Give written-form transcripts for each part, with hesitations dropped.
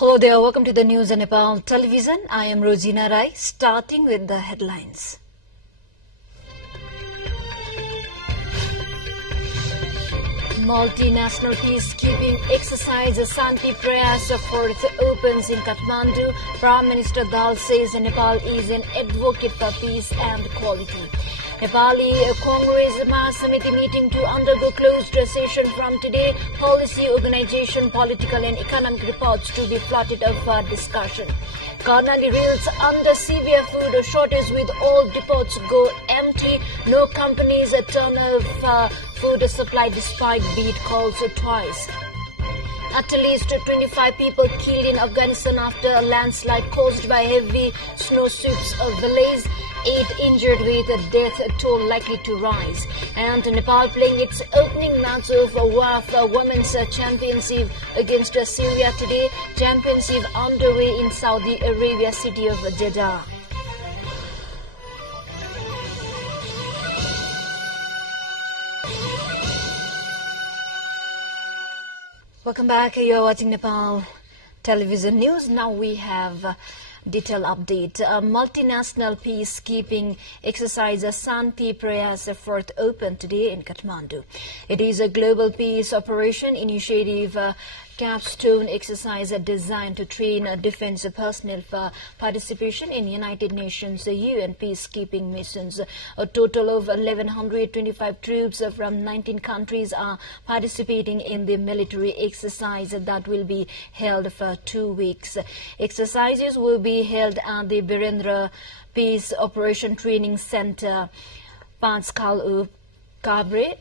Hello there, welcome to the news on Nepal television. I am Rosina Rai, starting with the headlines. Multinational peacekeeping exercise Santi Prayas Fourth opens in Kathmandu. Prime Minister Dal says Nepal is an advocate for peace and equality. Nepali Congress Mahasamiti meeting to undergo closed session from today. Policy, organization, political and economic reports to be plotted up for discussion. Karnali reels under severe food shortage with all depots go empty. No companies turn off food supply despite beat calls twice. At least 25 people killed in Afghanistan after a landslide caused by heavy snow sweeps a village. 8 injured with a death toll likely to rise. And Nepal playing its opening match of Waf Womens Championship against Syria today. Championship underway in Saudi Arabia city of Jeddah. Welcome back. You're watching Nepal television news. Now we have detailed update. A multinational peacekeeping exercise Santi Prayas Fourth opened today in Kathmandu. It is a global peace operation initiative capstone exercise designed to train defense personnel for participation in United Nations UN peacekeeping missions. A total of 1,125 troops from 19 countries are participating in the military exercise that will be held for 2 weeks. Exercises will be held at the Birendra Peace Operation Training Center, Panchkal Kabre,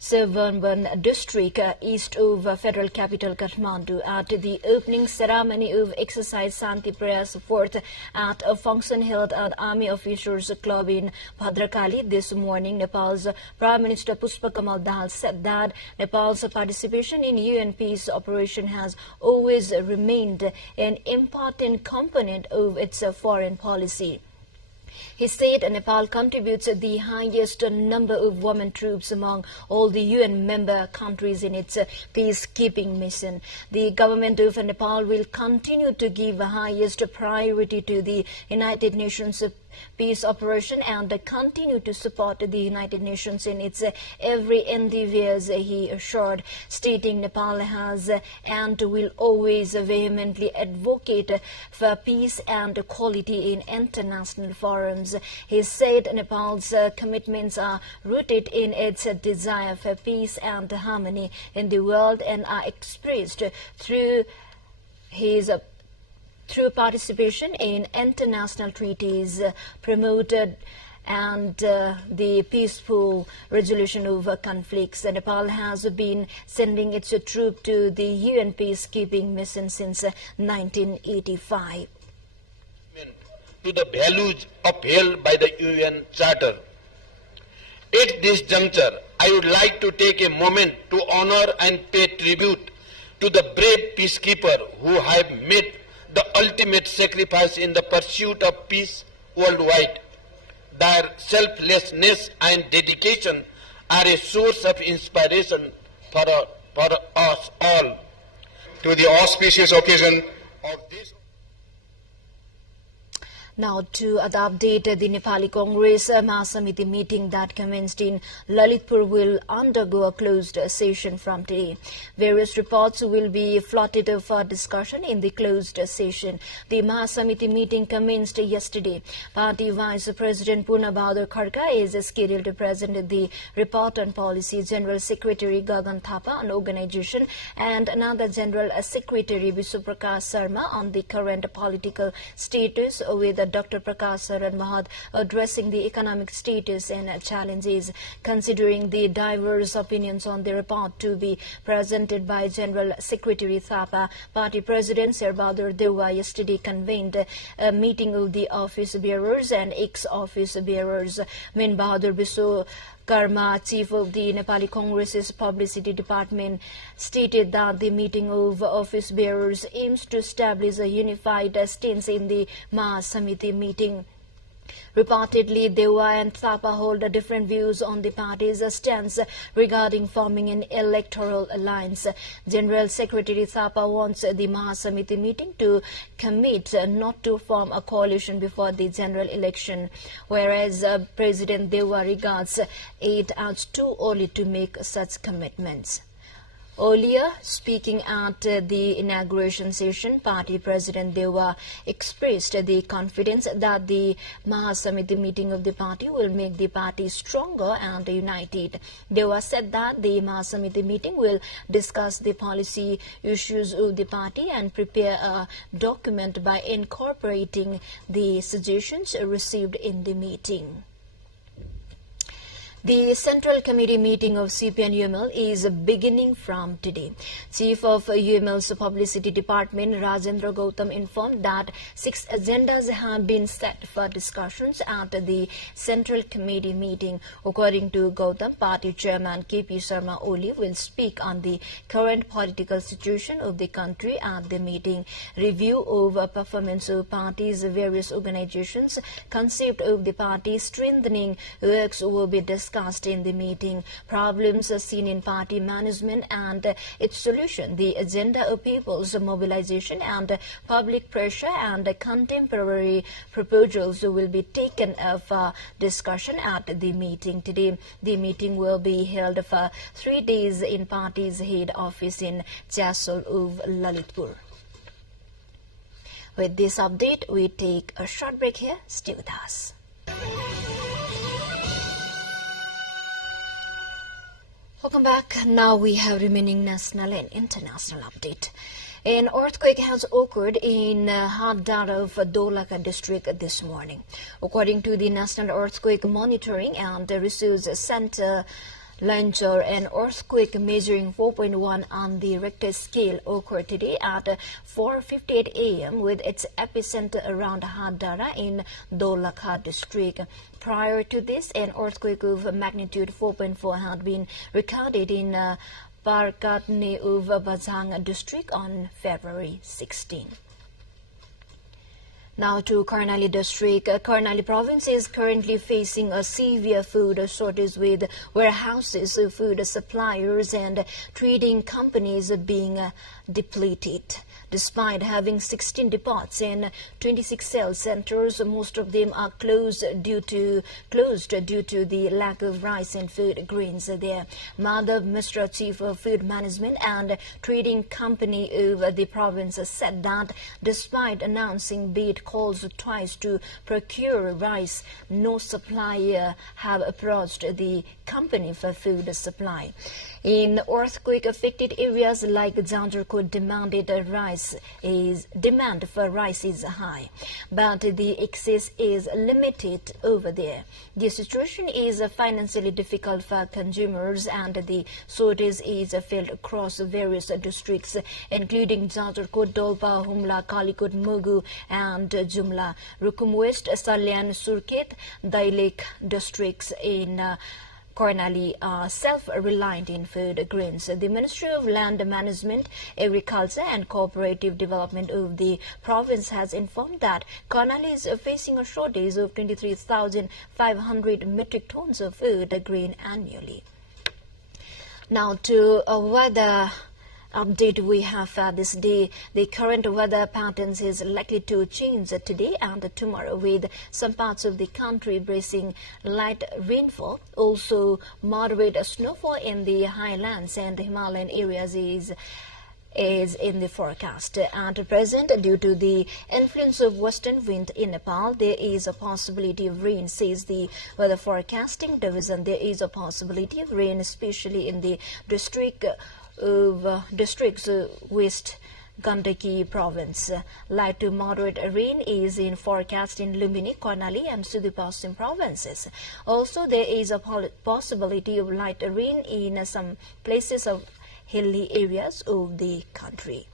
Suvarnabhumi district east of federal capital Kathmandu. At the opening ceremony of exercise Santi Prayas Fourth at a function held at Army Officers Club in Bhadrakali this morning, Nepal's Prime Minister Pushpa Kamal Dahal said that Nepal's participation in UN peace operation has always remained an important component of its foreign policy. He said Nepal contributes the highest number of women troops among all the UN member countries in its peacekeeping mission. The government of Nepal will continue to give the highest priority to the United Nations peace operation and continue to support the United Nations in its every endeavors, he assured, stating Nepal has and will always vehemently advocate for peace and equality in international forums. He said Nepal's commitments are rooted in its desire for peace and harmony in the world and are expressed through participation in international treaties promoted and the peaceful resolution of conflicts. Nepal has been sending its troops to the UN peacekeeping mission since 1985. To the values upheld by the UN Charter. At this juncture, I would like to take a moment to honor and pay tribute to the brave peacekeepers who have made the ultimate sacrifice in the pursuit of peace worldwide. Their selflessness and dedication are a source of inspiration for us all. To the auspicious occasion of this. Now to the update, the Nepali Congress Mahasamiti meeting that commenced in Lalitpur will undergo a closed session from today. Various reports will be floated for discussion in the closed session. The Mahasamiti meeting commenced yesterday. Party Vice President Purna Bahadur Kharka is scheduled to present the report on policy. General Secretary Gagan Thapa on organization and another General Secretary Vishwaprakash Sharma on the current political status, with Dr. Prakash Saran Mahad addressing the economic status and challenges, considering the diverse opinions on the report to be presented by General Secretary Thapa. Party President Sir Bahadur Dewa yesterday convened a meeting of the office bearers and ex-office bearers. Min Bahadur Karma, chief of the Nepali Congress's publicity department, stated that the meeting of office bearers aims to establish a unified stance in the Mahasamiti meeting. Reportedly, Dewa and Thapa hold different views on the party's stance regarding forming an electoral alliance. General Secretary Thapa wants the Mahasamiti meeting to commit not to form a coalition before the general election, whereas President Dewa regards it as too early to make such commitments. Earlier, speaking at the inauguration session, Party President Dewa expressed the confidence that the Mahasamiti meeting of the party will make the party stronger and united. Dewa said that the Mahasamiti meeting will discuss the policy issues of the party and prepare a document by incorporating the suggestions received in the meeting. The Central Committee meeting of CPN-UML is beginning from today. Chief of UML's Publicity Department, Rajendra Gautam, informed that 6 agendas had been set for discussions at the Central Committee meeting. According to Gautam, Party Chairman KP Sharma Oli will speak on the current political situation of the country at the meeting. Review of performance of party's various organizations, concept of the party strengthening works will be discussed in the meeting. Problems seen in party management and its solution, the agenda of people's mobilization and public pressure and contemporary proposals will be taken for discussion at the meeting today. The meeting will be held for 3 days in party's head office in Chasol of Lalitpur. With this update, we take a short break here. Stay with us. Welcome back. Now we have remaining national and international update. An earthquake has occurred in Haddara of Dolaka district this morning. According to the National Earthquake Monitoring and Resource Center, Lanchar, an earthquake measuring 4.1 on the Richter scale occurred today at 4:58 a.m. with its epicenter around Haddara in Dolakha district. Prior to this, an earthquake of magnitude 4.4 had been recorded in Parkatne of Bajang district on February 16. Now to Karnali district. Karnali province is currently facing a severe food shortage with warehouses, food suppliers and trading companies being depleted. Despite having 16 depots and 26 sales centers, most of them are closed due to the lack of rice and food grains there. Madhav Mishra, Chief of Food Management and Trading Company of the province, said that despite announcing bid calls twice to procure rice, no supplier have approached the company for food supply. In earthquake-affected areas like Janjarkot, demand for rice is high, but the access is limited over there. The situation is financially difficult for consumers, and the shortage is felt across various districts, including Janjarkot, Dolpa, Humla, Kalikot, Mugu, and Jumla. Rukum West, Salyan, Surkhet, Dailek districts in Karnali are self-reliant in food grains. The Ministry of Land Management, Agriculture and Cooperative Development of the province has informed that Karnali is facing a shortage of 23,500 metric tons of food grain annually. Now to weather update we have this day. The current weather patterns is likely to change today and tomorrow, with some parts of the country bracing light rainfall. Also, moderate snowfall in the highlands and Himalayan areas is in the forecast. At present, due to the influence of western wind in Nepal, there is a possibility of rain, says the Weather Forecasting Division. There is a possibility of rain, especially in the districts West Gandaki province. Light to moderate rain is in forecast in Lumbini, Karnali and Sudipasim provinces. Also, there is a possibility of light rain in some places of hilly areas of the country.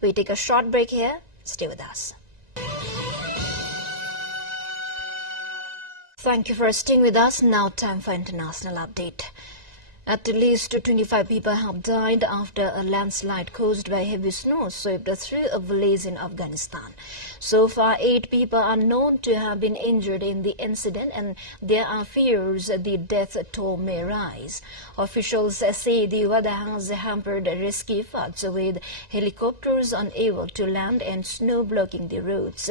We take a short break here. Stay with us. Thank you for staying with us. Now time for international update. At least 25 people have died after a landslide caused by heavy snow swept through a village in Afghanistan. So far, 8 people are known to have been injured in the incident, and there are fears the death toll may rise. Officials say the weather has hampered rescue efforts, with helicopters unable to land and snow blocking the roads.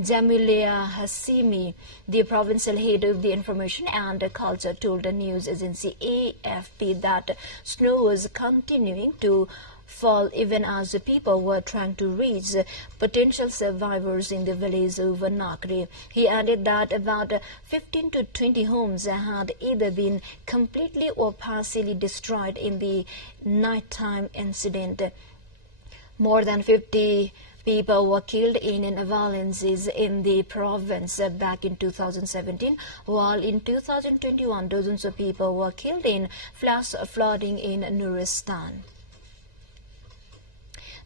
Jamilia Hasimi, the provincial head of the Information and Culture, told the news agency AFP that snow was continuing to fall even as the people were trying to reach potential survivors in the village of Nakri. He added that about 15 to 20 homes had either been completely or partially destroyed in the nighttime incident. More than 50 people were killed in avalanches in the province back in 2017, while in 2021 dozens of people were killed in flash flooding in Nuristan.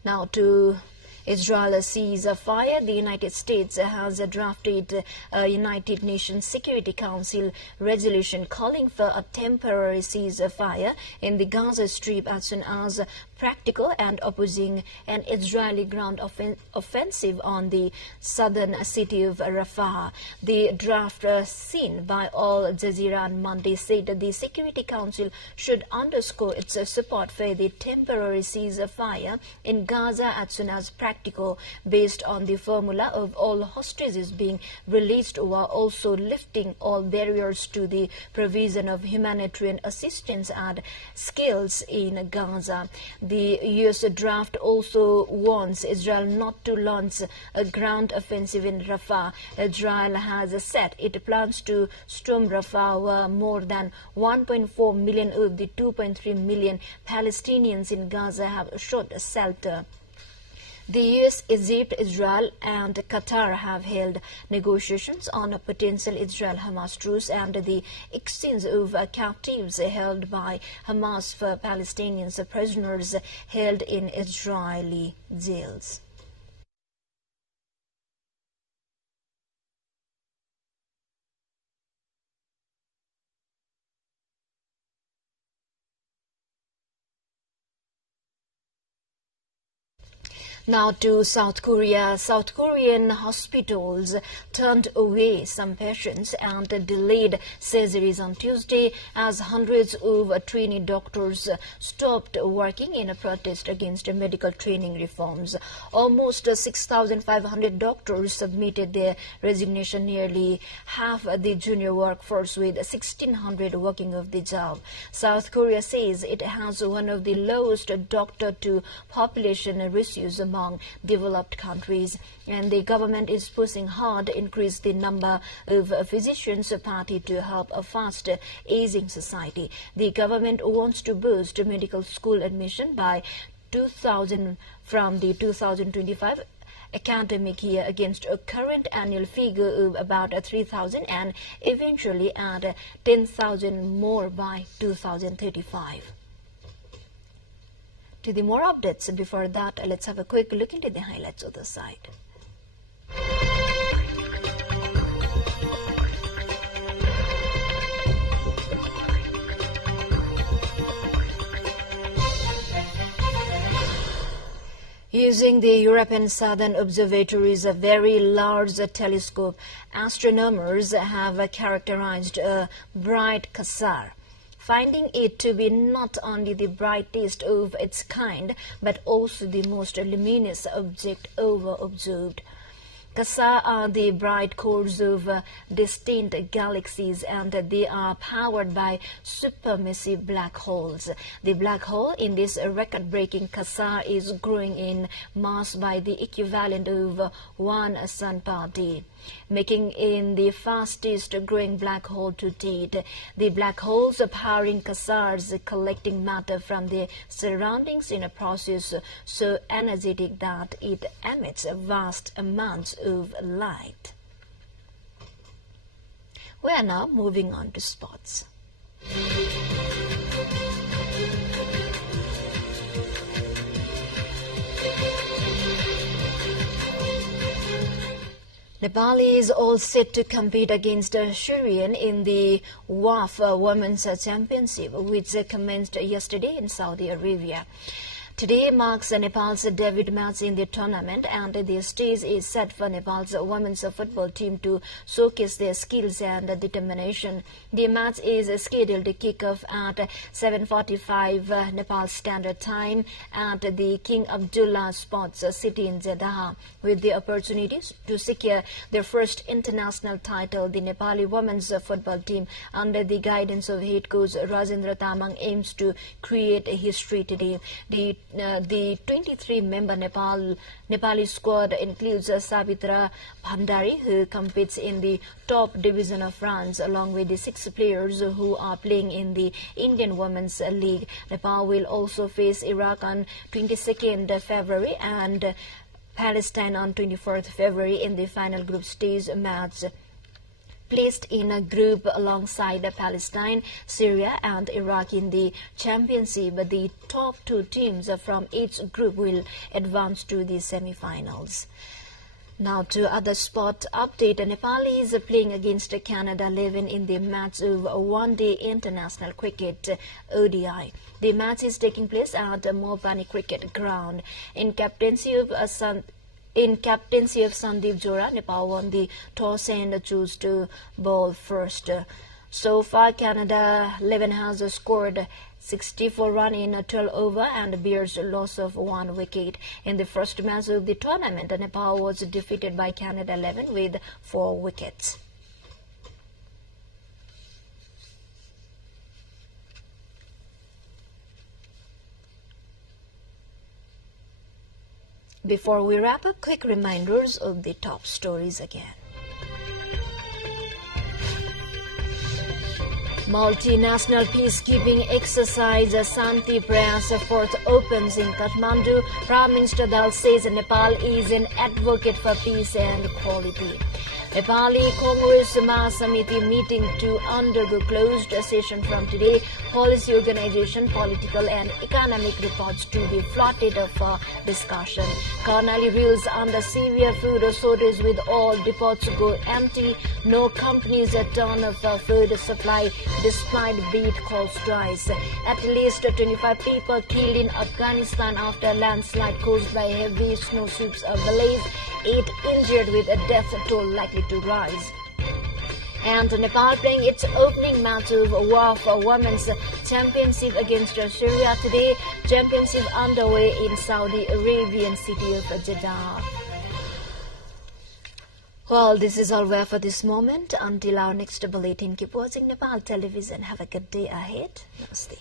Now to Israel ceasefire. The United States has drafted a United Nations Security Council resolution calling for a temporary ceasefire in the Gaza Strip as soon as practical, and opposing an Israeli ground offensive on the southern city of Rafah. The draft seen by Al Jazeera on Monday said that the Security Council should underscore its support for the temporary ceasefire in Gaza as soon as practical, based on the formula of all hostages being released, while also lifting all barriers to the provision of humanitarian assistance at scales in Gaza. The U.S. draft also warns Israel not to launch a ground offensive in Rafah. Israel has said it plans to storm Rafah, where more than 1.4 million of the 2.3 million Palestinians in Gaza have sought shelter. The U.S., Egypt, Israel and Qatar have held negotiations on a potential Israel-Hamas truce and the exchange of captives held by Hamas for Palestinian prisoners held in Israeli jails. Now to South Korea. South Korean hospitals turned away some patients and delayed surgeries on Tuesday as hundreds of trainee doctors stopped working in a protest against medical training reforms. Almost 6,500 doctors submitted their resignation, nearly half the junior workforce, with 1,600 working off the job. South Korea says it has one of the lowest doctor-to-population ratios among developed countries, and the government is pushing hard to increase the number of physicians party to help a fast aging society. The government wants to boost medical school admission by 2,000 from the 2025 academic year against a current annual figure of about 3,000, and eventually add 10,000 more by 2035. To the more updates, before that, let's have a quick look into the highlights of the site. Using the European Southern Observatory's very large telescope, astronomers have characterized a bright quasar, finding it to be not only the brightest of its kind, but also the most luminous object ever observed. Quasars are the bright cores of distant galaxies, and they are powered by supermassive black holes. The black hole in this record-breaking quasar is growing in mass by the equivalent of one sun per day, making it the fastest growing black hole to date. The black holes are powering quasars, collecting matter from their surroundings in a process so energetic that it emits vast amounts of light. We are now moving on to sports. Nepal is all set to compete against Syrian in the Waf Womens Championship, which commenced yesterday in Saudi Arabia. Today marks Nepal's debut match in the tournament, and the stage is set for Nepal's women's football team to showcase their skills and determination. The match is scheduled to kick off at 7:45 Nepal Standard Time at the King Abdullah Sports City in Jeddah. With the opportunity to secure their first international title, the Nepali women's football team, under the guidance of head coach Rajendra Tamang, aims to create a history today. The 23-member Nepali squad includes Savitra Bhandari, who competes in the top division of France, along with the 6 players who are playing in the Indian Women's League. Nepal will also face Iraq on 22nd February and Palestine on 24th February in the final group stage match. Placed in a group alongside Palestine, Syria and Iraq in the championship, the top 2 teams from each group will advance to the semi-finals. Now to other sport update. Nepal is playing against Canada 11 in the match of one-day international cricket ODI. The match is taking place at the Mopani Cricket Ground. In captaincy of Sandeep Jora, Nepal won the toss and chose to bowl first. So far, Canada 11 has scored 64 runs in 12 overs and bears a loss of 1 wicket. In the first match of the tournament, Nepal was defeated by Canada 11 with 4 wickets. Before we wrap up, quick reminders of the top stories again. Multinational peacekeeping exercise Shanti Prayas Fourth opens in Kathmandu. Prime Minister Dal says Nepal is an advocate for peace and equality. Nepali Congress Mahasamiti meeting to undergo closed session from today. Policy organization, political and economic reports to be flooded for discussion. Karnali reels under severe food shortage with all depots go empty. No companies turn for food supply despite beet cost rise. At least 25 people killed in Afghanistan after landslide caused by heavy snowsweeps village. 8 injured with a death toll likely to rise. And Nepal playing its opening match of Waf Womens Championship against Syria today. Championship underway in Saudi Arabian city of Jeddah. Well, this is all we have for this moment. Until our next bulletin, keep watching Nepal television. Have a good day ahead. Namaste.